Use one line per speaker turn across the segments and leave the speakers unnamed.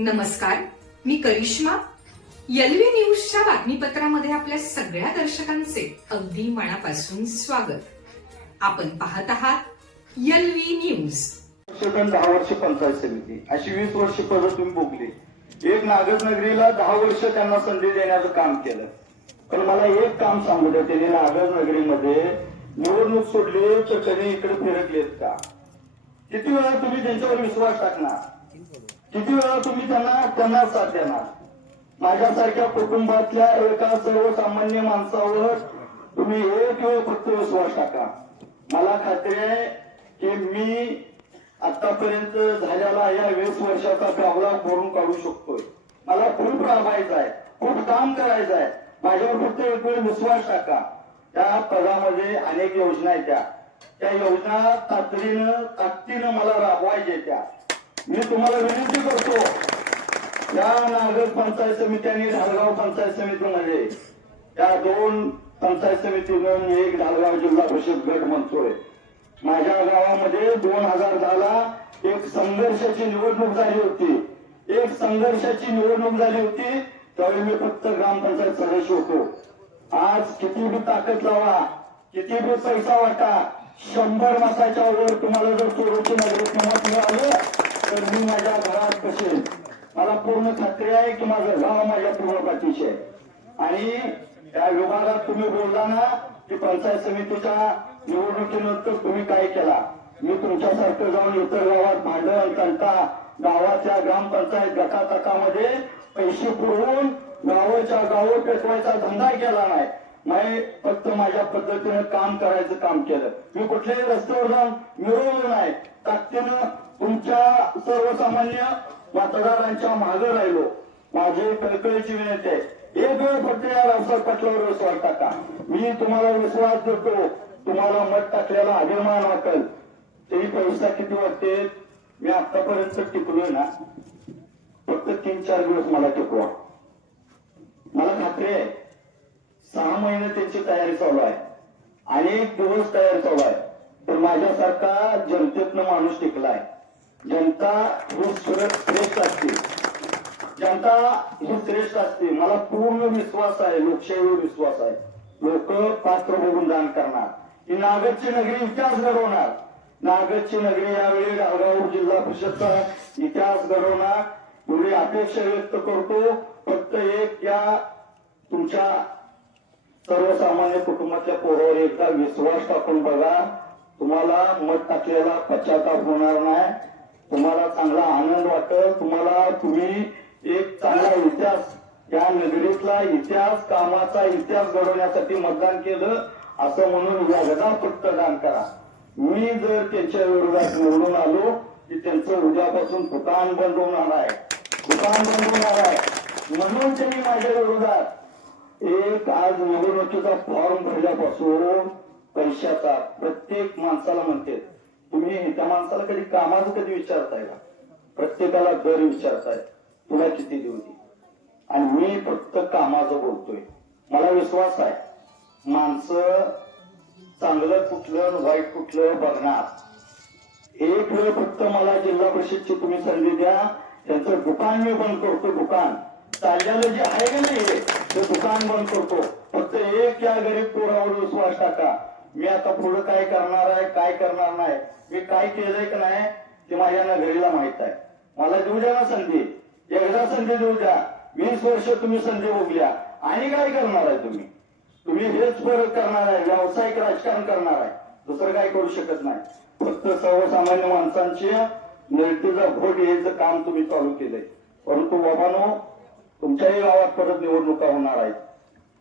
नमस्कार मी करिश्मा. यलवी न्यूजच्या बातमीपत्रामध्ये आपल्या सगळ्या दर्शकांचे अगदी मनापासून स्वागत. आपण पाहत आहात यलवी न्यूज.
दहा वर्ष पंचायत समिती. अशी वीस वर्ष पद तुम्ही भोगली. एक नागज नगरीला दहा वर्ष त्यांना संधी देण्याचं काम केलं. पण मला एक काम सांगू द्या त्यांनी नागज नगरीमध्ये निवडणूक सोडली तर त्यांनी इकडे फिरकलेत का? किती वेळा तुम्ही त्यांच्यावर विश्वास टाकणार? किती वेळा तुम्ही त्यांना त्यांना साथ देणार? माझ्यासारख्या कुटुंबातल्या एका सर्वसामान्य माणसावर तुम्ही एक वेळ फक्त विश्वास टाका. मला खात्री आहे की मी आतापर्यंत झालेला या वीस वर्षाचा गावला भरून काढू शकतोय. मला खूप राबायचं आहे खूप काम करायचं आहे. माझ्यावर फक्त एक वेळ विश्वास टाका. त्या पदामध्ये अनेक योजना आहेत त्या. त्या योजना तातडीनं ताकदीनं मला राबवायच्या त्या. मी तुम्हाला विनंती करतो. या नागर पंचायत समिती आणि ढालगाव पंचायत समितीमध्ये या दोन पंचायत समिती मिळून एक ढालगाव जिल्हा परिषद गट म्हणतोय. माझ्या गावामध्ये दोन हजार दहाला एक संघर्षाची निवडणूक झाली होती. एक संघर्षाची निवडणूक झाली होती त्यावेळी मी फक्त ग्रामपंचायत सदस्य होतो. आज किती बी ताकद लावा किती बी पैसा वाटा शंभर मताच्या वर तुम्हाला जर चोरोची नागरिक मत मिळालं तर मी माझ्या घरात बसेल मला पूर्ण खात्री आहे की माझं गाव माझ्या पूर्ण पाठीशी आहे आणि त्या विभागात तुम्ही बोलताना की पंचायत समितीच्या निवडणुकीनंतर तुम्ही काय केला? मी तुमच्यासारखं जाऊन इतर गावात भांडण तंटा गावाच्या ग्रामपंचायत गटातटामध्ये पैसे पुरवून गावाच्या गाव पेटवायचा धंदा केला नाही. मी फक्त माझ्या पद्धतीनं काम करायचं काम केलं. मी कुठल्याही रस्त्यावर जाऊन मिळवलं नाही. ताकदीनं सर्वसामान्य मतदारांच्या मागे राहिलो. माझी कळकळीची विनंती आहे एक वेळ फक्त या रावसाहेब विश्वास टाका. मी तुम्हाला विश्वास देतो. तुम्हाला मत टाकल्याला अभिमान वाटेल. तरी पैसा किती वाटते? मी आतापर्यंत टिकलोय ना. फक्त तीन चार दिवस मला टिकवा. मला खात्री आहे सहा महिने त्यांची तयारी चालू आहे. अनेक दिवस तयारी चालू आहे. तर माझ्यासारखा जनतेतनं माणूस टिकलाय. जनता ही सुरत श्रेष्ठ असते. जनता ही श्रेष्ठ असते. मला पूर्ण विश्वास आहे लोकशाहीवर विश्वास आहे. लोक पात्र बघून दान करणार. ही नागदची नगरी इतिहास घडवणार. नागदची नगरी यावेळी गावगाव जिल्हा परिषदचा इतिहास घडवणार. एवढी अपेक्षा व्यक्त करतो. फक्त एक या तुमच्या सर्वसामान्य कुटुंबातल्या पोरावर एकदा विश्वास टाकून बघा. तुम्हाला मत टाकलेला पश्चाताप होणार नाही. तुम्हाला चांगला आनंद वाटेल तुम्हाला तुम्ही एक चांगला इतिहास या नगरीतला इतिहास कामाचा इतिहास घडवण्यासाठी मतदान केलं असं म्हणून या फक्त दान करा. मी जर त्यांच्या विरोधात निवडून आलो की त्यांचं उद्यापासून दुकान बंद होणार आहे. दुकान बंद होणार आहे. म्हणून त्यांनी माझ्या विरोधात. एक आज निवडणुकीचा फॉर्म भरल्यापासून पैशाचा प्रत्येक माणसाला म्हणते तुम्ही त्या माणसाला कधी कामाचं कधी विचारताय का? प्रत्येकाला दर विचारताय तुला किती देऊ दे? आणि मी फक्त कामाचं बोलतोय. मला विश्वास आहे माणसं चांगलं कुठलं वाईट कुठलं बघणार. एक वेळ फक्त मला जिल्हा परिषदची तुम्ही संधी द्या. त्यांचं दुकान मी बंद करतो दुकान. चाललेलं जे आहे का नाही ते दुकान बंद करतो. फक्त एक या गरीब पोरावर विश्वास टाका. मी आता पुढे काय करणार आहे काय करणार नाही मी काय केलंय का नाही ते माझ्या नगरीला माहीत आहे. मला देऊ द्या ना संधी. एकदा संधी देऊ द्या. वीस वर्ष तुम्ही संधी भोगल्या. आणि काय करणार आहे तुम्ही? तुम्ही हेच परत करणार आहे. व्यावसायिक राजकारण करणार आहे. दुसरं काय करू शकत नाही. फक्त सर्वसामान्य माणसांची निवडीचा भोट यायचं काम तुम्ही चालू केलंय. परंतु बाबानो तुमच्याही गावात परत निवडणुका होणार आहेत.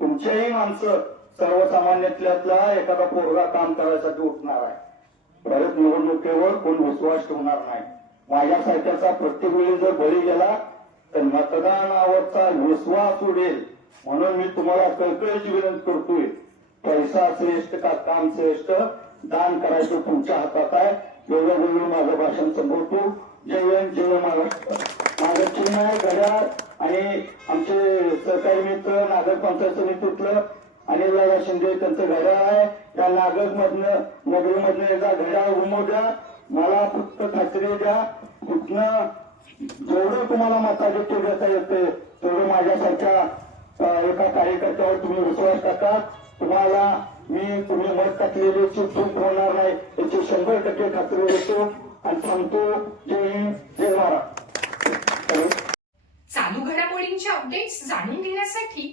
तुमच्याही माणसं सर्वसामान्यातल्यातला एखादा पोरगा काम करायसाठी उठणार आहे. परत निवडणुकीवर कोण विश्वास ठेवणार नाही. माझ्यासारख्याचा प्रत्येक वेळी जर बळी गेला तर मतदानावरचा विश्वास उडेल. म्हणून मी तुम्हाला कळकळीची विनंती करतोय. पैसा श्रेष्ठ का काम श्रेष्ठ? दान करायचं तुमच्या हातात आहे. एवढं बोलून माझं भाषण संपवतो. जय जय महाराष्ट्र. माझं चिन्ह आहे घड्याळ आणि आमचे सहकारी मित्र नागर पंचायत समितीतलं आणि दादा शिंदे त्यांचं घड्याळ आहे. या नागक मधनं नगरीमधनं एकदा घडा उमवल्या मला फक्त खात्री द्या कुठनं जेवढं तुम्हाला मताधिक्य देता येते तेवढं माझ्यासारख्या एका कार्यकर्त्यावर तुम्ही विश्वास टाका. तुम्हाला मी तुम्ही मत टाकलेली चूक होणार नाही याची शंभर टक्के खात्री देतो. आणि सांगतो जय हिंद जय महाराज
चालू घडामोडींचे अपडेट्स जाणून घेण्यासाठी